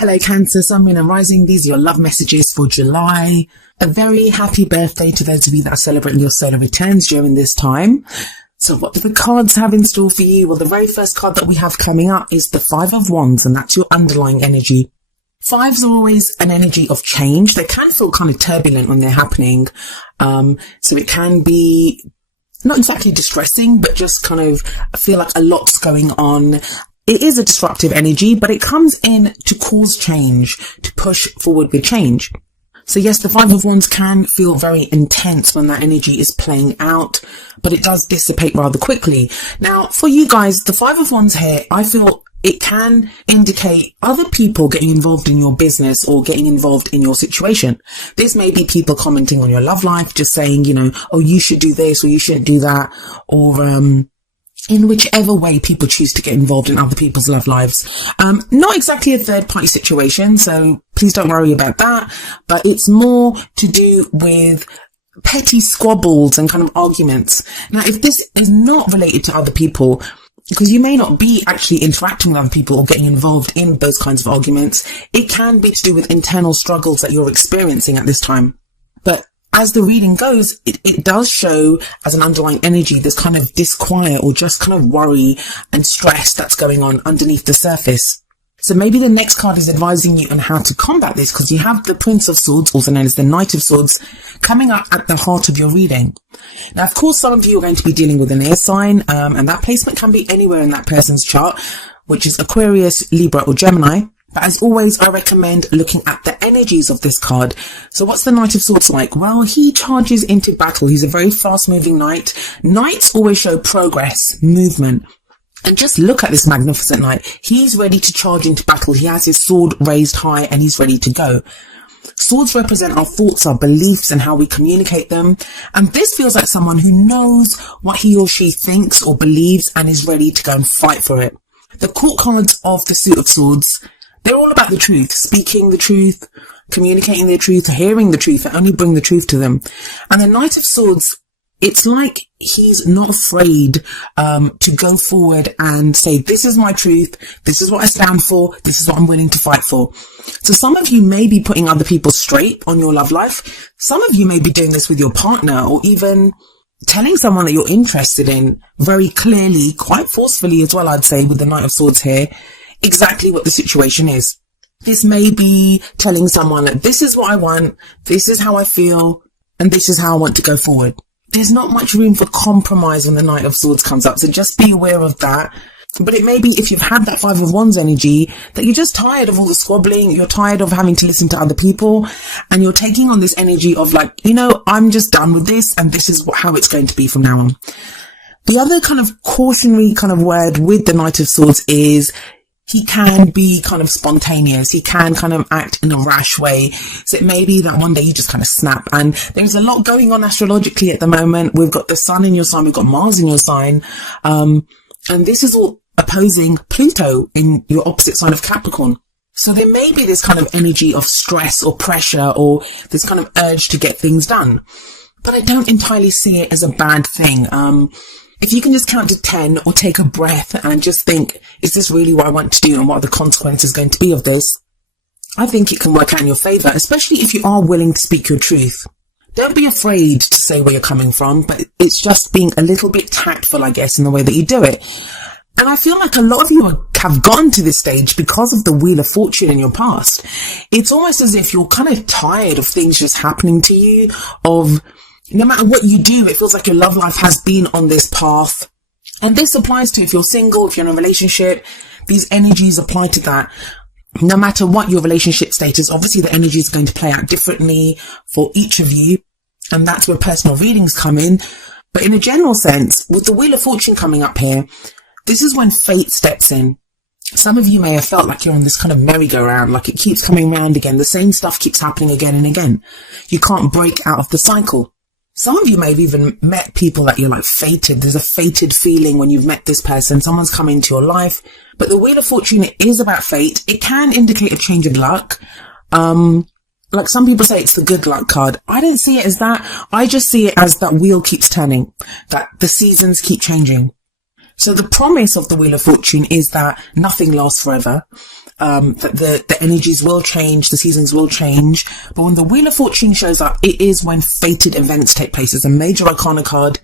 Hello Cancer, Sun, Moon and Rising. These are your love messages for July. A very happy birthday to those of you that are celebrating your solar returns during this time. So what do the cards have in store for you? Well, the very first card that we have coming up is the Five of Wands, and that's your underlying energy. Fives are always an energy of change. They can feel kind of turbulent when they're happening. So it can be not exactly distressing, but just kind of feel like a lot's going on. It is a disruptive energy, but it comes in to cause change, to push forward with change. So yes, the Five of Wands can feel very intense when that energy is playing out, but it does dissipate rather quickly. Now, for you guys, the Five of Wands here, I feel it can indicate other people getting involved in your business or getting involved in your situation. This may be people commenting on your love life, just saying, you know, oh, you should do this or you shouldn't do that, or in whichever way people choose to get involved in other people's love lives. Not exactly a third party situation, so please don't worry about that, but it's more to do with petty squabbles and kind of arguments. Now, if this is not related to other people, because you may not be actually interacting with other people or getting involved in those kinds of arguments, it can be to do with internal struggles that you're experiencing at this time. But as the reading goes, it does show as an underlying energy this kind of disquiet or just kind of worry and stress that's going on underneath the surface. So maybe the next card is advising you on how to combat this, because you have the Prince of Swords, also known as the Knight of Swords, coming up at the heart of your reading. Now, of course, some of you are going to be dealing with an air sign, and that placement can be anywhere in that person's chart, which is Aquarius, Libra or Gemini. But as always, I recommend looking at the energies of this card. So what's the Knight of Swords like? Well, he charges into battle. He's a very fast-moving knight. Knights always show progress, movement. And just look at this magnificent knight. He's ready to charge into battle. He has his sword raised high and he's ready to go. Swords represent our thoughts, our beliefs, and how we communicate them. And this feels like someone who knows what he or she thinks or believes and is ready to go and fight for it. The court cards of the Suit of Swords, they're all about the truth, speaking the truth, communicating the truth, hearing the truth, and only bring the truth to them. And the Knight of Swords, it's like he's not afraid to go forward and say, this is my truth, this is what I stand for, this is what I'm willing to fight for. So some of you may be putting other people straight on your love life. Some of you may be doing this with your partner, or even telling someone that you're interested in very clearly, quite forcefully as well, I'd say, with the Knight of Swords here, exactly what the situation is. This may be telling someone that this is what I want, this is how I feel, and this is how I want to go forward. There's not much room for compromise when the Knight of Swords comes up, so just be aware of that. But it may be, if you've had that Five of Wands energy, that you're just tired of all the squabbling, you're tired of having to listen to other people, and you're taking on this energy of like, you know, I'm just done with this, and this is how it's going to be from now on. The other kind of cautionary kind of word with the Knight of Swords is he can be kind of spontaneous. He can kind of act in a rash way. So it may be that one day you just kind of snap. And there's a lot going on astrologically at the moment. We've got the Sun in your sign. We've got Mars in your sign. And this is all opposing Pluto in your opposite sign of Capricorn. So there may be this kind of energy of stress or pressure or this kind of urge to get things done. But I don't entirely see it as a bad thing. If you can just count to 10 or take a breath and just think, is this really what I want to do and what are the consequences going to be of this? I think it can work out in your favour, especially if you are willing to speak your truth. Don't be afraid to say where you're coming from, but it's just being a little bit tactful, I guess, in the way that you do it. And I feel like a lot of you have gotten to this stage because of the Wheel of Fortune in your past. It's almost as if you're kind of tired of things just happening to you, of no matter what you do, it feels like your love life has been on this path. And this applies to if you're single, if you're in a relationship, these energies apply to that. No matter what your relationship status, obviously the energy is going to play out differently for each of you. And that's where personal readings come in. But in a general sense, with the Wheel of Fortune coming up here, this is when fate steps in. Some of you may have felt like you're on this kind of merry-go-round, like it keeps coming round again. The same stuff keeps happening again and again. You can't break out of the cycle. Some of you may have even met people that you're like fated. There's a fated feeling when you've met this person. Someone's come into your life. But the Wheel of Fortune is about fate. It can indicate a change of luck. Like some people say it's the good luck card. I don't see it as that. I just see it as that wheel keeps turning, that the seasons keep changing. So the promise of the Wheel of Fortune is that nothing lasts forever. that the energies will change, the seasons will change. But when the Wheel of Fortune shows up, it is when fated events take place. It's a major arcana card,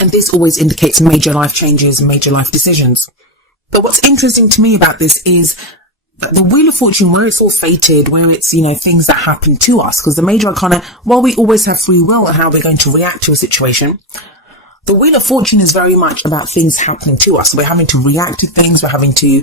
and this always indicates major life changes and major life decisions. But what's interesting to me about this is that the Wheel of Fortune, where it's all fated, where it's, things that happen to us, because the major arcana, while we always have free will and how we're going to react to a situation, the Wheel of Fortune is very much about things happening to us. We're having to react to things. We're having to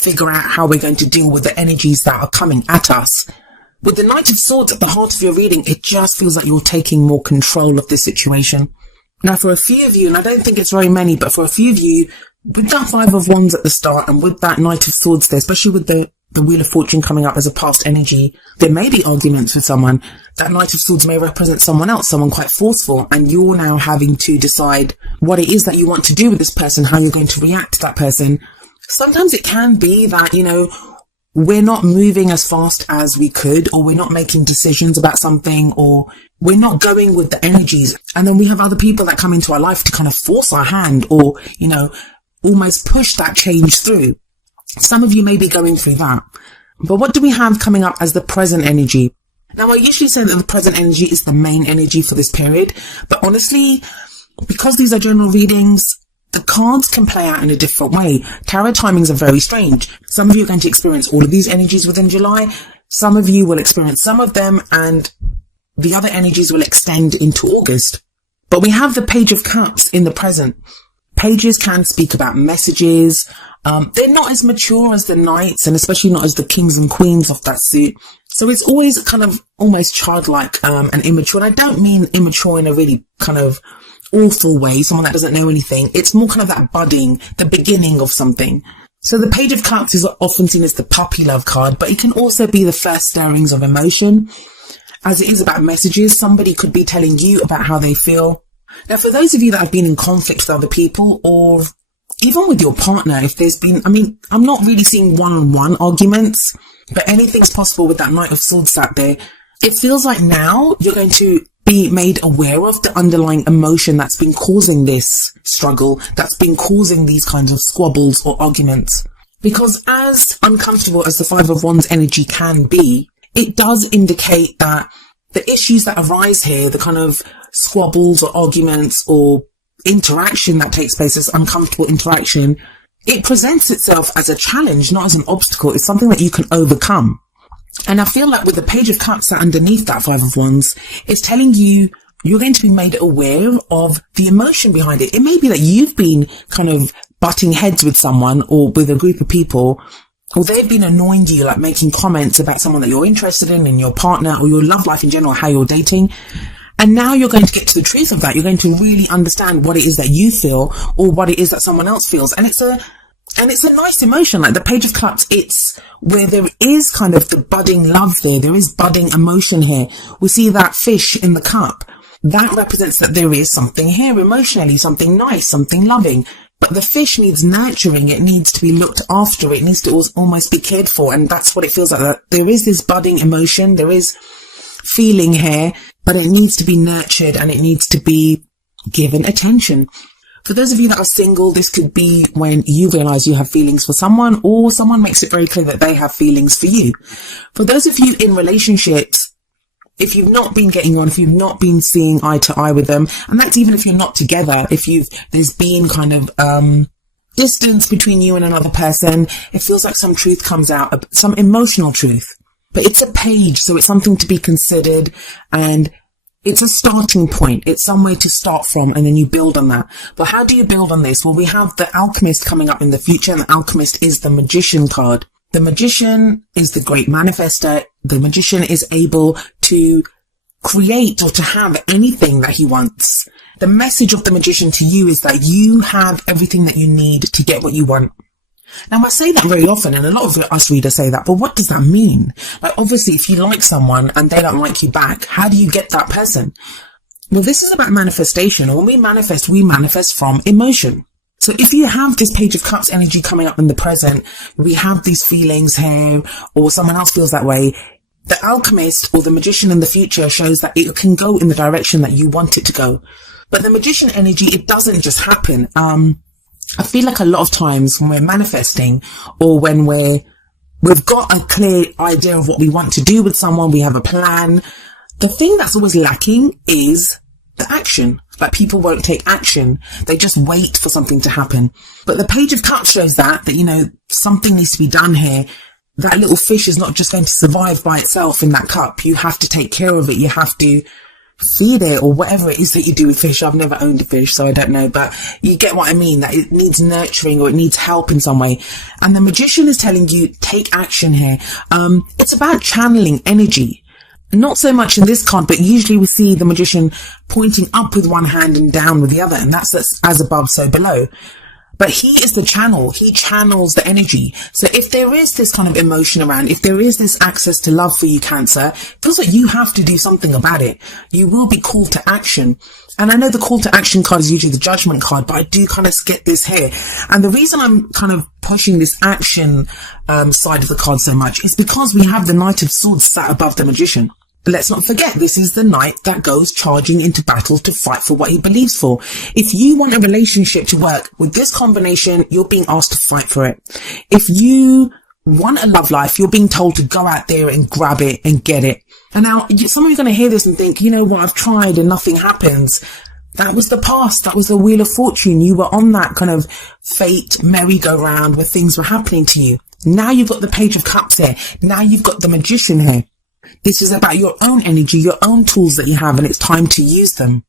figure out how we're going to deal with the energies that are coming at us. With the Knight of Swords at the heart of your reading, it just feels like you're taking more control of this situation. Now, for a few of you, and I don't think it's very many, but for a few of you, with that Five of Wands at the start and with that Knight of Swords there, especially with the Wheel of Fortune coming up as a past energy, there may be arguments with someone. That Knight of Swords may represent someone else, someone quite forceful, and you're now having to decide what it is that you want to do with this person, how you're going to react to that person. Sometimes it can be that, we're not moving as fast as we could, or we're not making decisions about something, or we're not going with the energies. And then we have other people that come into our life to kind of force our hand, or, almost push that change through. Some of you may be going through that. But what do we have coming up as the present energy? Now, I usually say that the present energy is the main energy for this period, but honestly, because these are general readings, the cards can play out in a different way. Tarot timings are very strange. Some of you are going to experience all of these energies within July. Some of you will experience some of them, and the other energies will extend into August. But we have the Page of Cups in the present. Pages can speak about messages. They're not as mature as the Knights, and especially not as the Kings and Queens of that suit. So it's always kind of almost childlike and immature. And I don't mean immature in a really kind of awful way, someone that doesn't know anything. It's more kind of that budding, the beginning of something. So the Page of Cups is often seen as the puppy love card, but it can also be the first stirrings of emotion. As it is about messages, somebody could be telling you about how they feel. Now, for those of you that have been in conflict with other people, or even with your partner, if there's been, I'm not really seeing one-on-one arguments, but anything's possible with that Knight of Swords sat there. It feels like now you're going to be made aware of the underlying emotion that's been causing this struggle, that's been causing these kinds of squabbles or arguments. Because as uncomfortable as the Five of Wands energy can be, it does indicate that the issues that arise here, the kind of squabbles or arguments or interaction that takes place, this uncomfortable interaction, it presents itself as a challenge, not as an obstacle. It's something that you can overcome. And I feel like with the Page of Cups underneath that Five of Wands, it's telling you you're going to be made aware of the emotion behind it. It may be that you've been kind of butting heads with someone or with a group of people, or they've been annoying you, like making comments about someone that you're interested in your partner, or your love life in general, how you're dating. And now you're going to get to the truth of that. You're going to really understand what it is that you feel, or what it is that someone else feels. And it's a nice emotion. Like the Page of Cups, it's where there is kind of the budding love there. There is budding emotion here. We see that fish in the cup. That represents that there is something here emotionally, something nice, something loving. But the fish needs nurturing. It needs to be looked after. It needs to almost be cared for. And that's what it feels like. That there is this budding emotion. There is feeling here, but it needs to be nurtured and it needs to be given attention. For those of you that are single, this could be when you realize you have feelings for someone, or someone makes it very clear that they have feelings for you. For those of you in relationships, if you've not been getting on, if you've not been seeing eye to eye with them, and that's even if you're not together, there's been kind of distance between you and another person, it feels like some truth comes out, some emotional truth. But it's a page, so it's something to be considered, and it's a starting point. It's somewhere to start from, and then you build on that. But how do you build on this? Well, we have the Alchemist coming up in the future, and the Alchemist is the Magician card. The Magician is the great manifester. The Magician is able to create or to have anything that he wants. The message of the Magician to you is that you have everything that you need to get what you want. Now, I say that very often, and a lot of us readers say that, but what does that mean? Like, obviously, if you like someone and they don't like you back, how do you get that person? Well, this is about manifestation. When we manifest from emotion. So if you have this Page of Cups energy coming up in the present, we have these feelings here, or someone else feels that way. The Alchemist or the Magician in the future shows that it can go in the direction that you want it to go. But the Magician energy, it doesn't just happen. I feel like a lot of times when we're manifesting, or when we're We've got a clear idea of what we want to do with someone. We have a plan. The thing that's always lacking is the action. Like, people won't take action. They just wait for something to happen. But the Page of Cups shows that, you know, something needs to be done here. That little fish is not just going to survive by itself in that cup. You have to take care of it. You have to feed it, or whatever it is that you do with fish. I've never owned a fish, so I don't know, but you get what I mean, that it needs nurturing or it needs help in some way. And the Magician is telling you, take action here. It's about channeling energy. Not so much in this card, but usually we see the Magician pointing up with one hand and down with the other, and that's as above, so below. But he is the channel. He channels the energy. So if there is this kind of emotion around, if there is this access to love for you, Cancer, it feels like you have to do something about it. You will be called to action. And I know the call to action card is usually the Judgment card, but I do kind of get this here. And the reason I'm kind of pushing this action side of the card so much is because we have the Knight of Swords sat above the Magician. Let's not forget, this is the knight that goes charging into battle to fight for what he believes for. If you want a relationship to work with this combination, you're being asked to fight for it. If you want a love life, you're being told to go out there and grab it and get it. And now some of you are going to hear this and think, you know what, I've tried and nothing happens. That was the past. That was the Wheel of Fortune. You were on that kind of fate merry-go-round where things were happening to you. Now you've got the Page of Cups here. Now you've got the Magician here. This is about your own energy, your own tools that you have, and it's time to use them.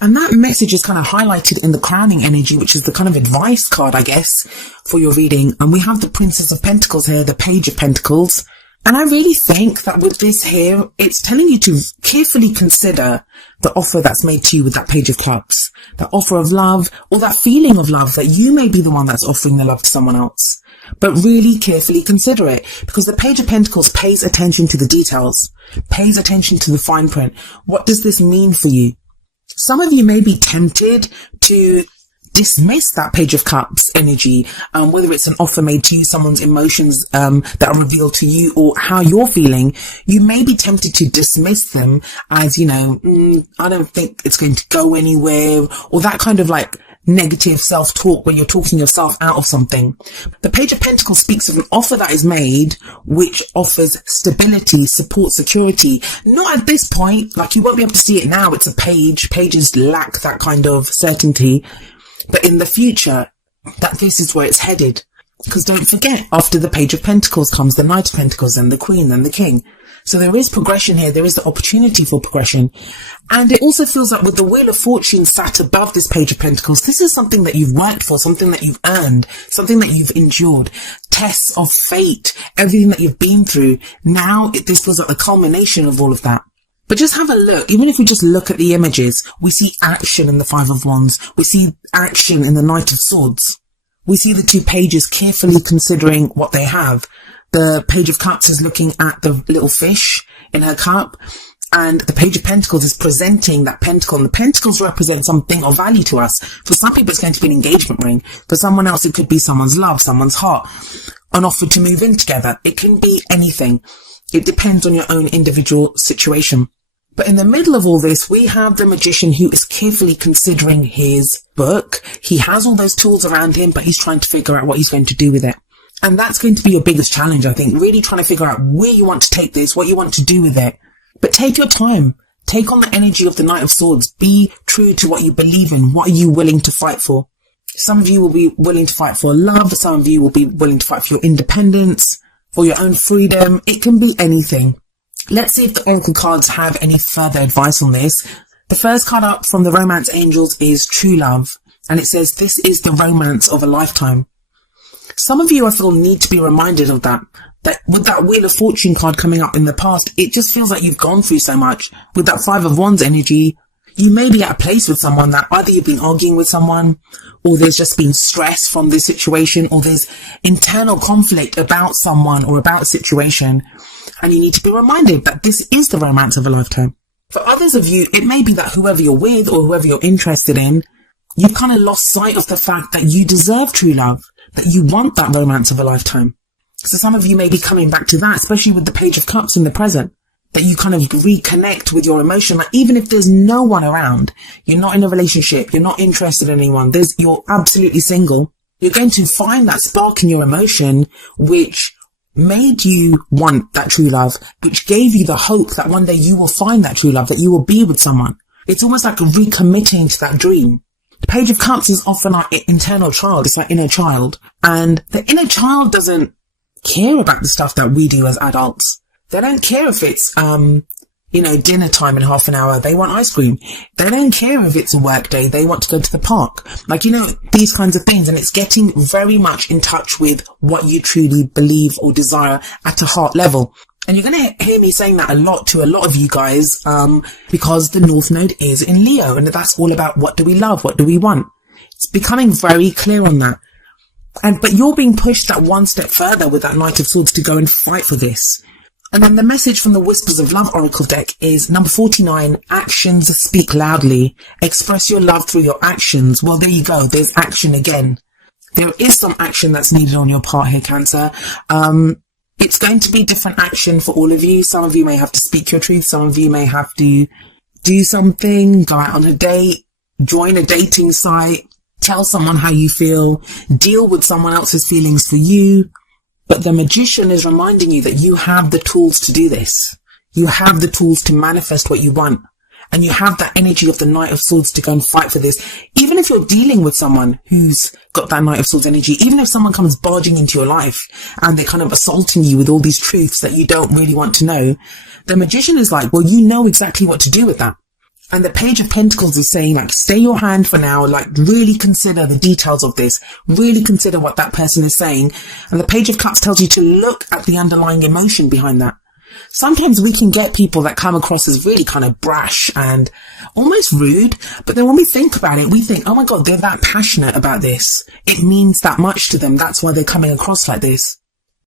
And that message is kind of highlighted in the Crowning energy, which is the kind of advice card, I guess, for your reading. And we have the Princess of Pentacles here, the Page of Pentacles. And I really think that with this here, it's telling you to carefully consider the offer that's made to you with that Page of Cups. That offer of love, or that feeling of love, that you may be the one that's offering the love to someone else. But really carefully consider it, because the Page of Pentacles pays attention to the details, pays attention to the fine print. What does this mean for you? Some of you may be tempted to dismiss that Page of Cups energy, whether it's an offer made to you, someone's emotions that are revealed to you, or how you're feeling. You may be tempted to dismiss them as, you know, I don't think it's going to go anywhere, or that kind of like negative self-talk where you're talking yourself out of something. The Page of Pentacles speaks of an offer that is made which offers stability, support, security. Not at this point, like you won't be able to see it now. It's a page. Pages lack that kind of certainty. But in the future, that this is where it's headed. Because don't forget, after the Page of Pentacles comes the Knight of Pentacles, and the Queen, and the King. So there is progression here. There is the opportunity for progression. And it also feels like with the Wheel of Fortune sat above this Page of Pentacles, this is something that you've worked for, something that you've earned, something that you've endured. Tests of fate, everything that you've been through. Now this feels like the culmination of all of that. But just have a look. Even if we just look at the images, we see action in the Five of Wands. We see action in the Knight of Swords. We see the two pages carefully considering what they have. The Page of Cups is looking at the little fish in her cup, and the Page of Pentacles is presenting that pentacle, and the pentacles represent something of value to us. For some people, it's going to be an engagement ring. For someone else, it could be someone's love, someone's heart, an offer to move in together. It can be anything. It depends on your own individual situation. But in the middle of all this, we have the Magician who is carefully considering his book. He has all those tools around him, but he's trying to figure out what he's going to do with it. And that's going to be your biggest challenge, I think, really trying to figure out where you want to take this, what you want to do with it. But take your time. Take on the energy of the Knight of Swords. Be true to what you believe in. What are you willing to fight for? Some of you will be willing to fight for love. Some of you will be willing to fight for your independence, for your own freedom. It can be anything. Let's see if the Oracle cards have any further advice on this. The first card up from the Romance Angels is True Love. And it says, this is the romance of a lifetime. Some of you, I feel, need to be reminded of that. That with that Wheel of Fortune card coming up in the past, it just feels like you've gone through so much. With that Five of Wands energy, you may be at a place with someone that either you've been arguing with someone, or there's just been stress from this situation, or there's internal conflict about someone or about a situation. And you need to be reminded that this is the romance of a lifetime. For others of you, it may be that whoever you're with or whoever you're interested in, you've kind of lost sight of the fact that you deserve true love, that you want that romance of a lifetime. So some of you may be coming back to that, especially with the Page of Cups in the present, that you kind of reconnect with your emotion. Like even if there's no one around, you're not in a relationship, you're not interested in anyone, you're absolutely single, you're going to find that spark in your emotion, which made you want that true love, which gave you the hope that one day you will find that true love, that you will be with someone. It's almost like recommitting to that dream. The Page of Cups is often our internal child. It's our inner child. And the inner child doesn't care about the stuff that we do as adults. They don't care if it's, dinner time in half an hour. They want ice cream. They don't care if it's a work day. They want to go to the park. These kinds of things. And it's getting very much in touch with what you truly believe or desire at a heart level. And you're going to hear me saying that a lot to a lot of you guys, because the North Node is in Leo, and that's all about what do we love? What do we want? It's becoming very clear on that. But you're being pushed that one step further with that Knight of Swords to go and fight for this. And then the message from the Whispers of Love Oracle deck is number 49, actions speak loudly. Express your love through your actions. Well, there you go. There's action again. There is some action that's needed on your part here, Cancer. It's going to be different action for all of you. Some of you may have to speak your truth. Some of you may have to do something, go out on a date, join a dating site, tell someone how you feel, deal with someone else's feelings for you. But the Magician is reminding you that you have the tools to do this. You have the tools to manifest what you want. And you have that energy of the Knight of Swords to go and fight for this. Even if you're dealing with someone who's got that Knight of Swords energy, even if someone comes barging into your life and they're kind of assaulting you with all these truths that you don't really want to know, the Magician is like, well, you know exactly what to do with that. And the Page of Pentacles is saying, stay your hand for now, really consider the details of this, really consider what that person is saying. And the Page of Cups tells you to look at the underlying emotion behind that. Sometimes we can get people that come across as really kind of brash and almost rude, but then when we think about it, we think, oh my God, they're that passionate about this. It means that much to them. That's why they're coming across like this.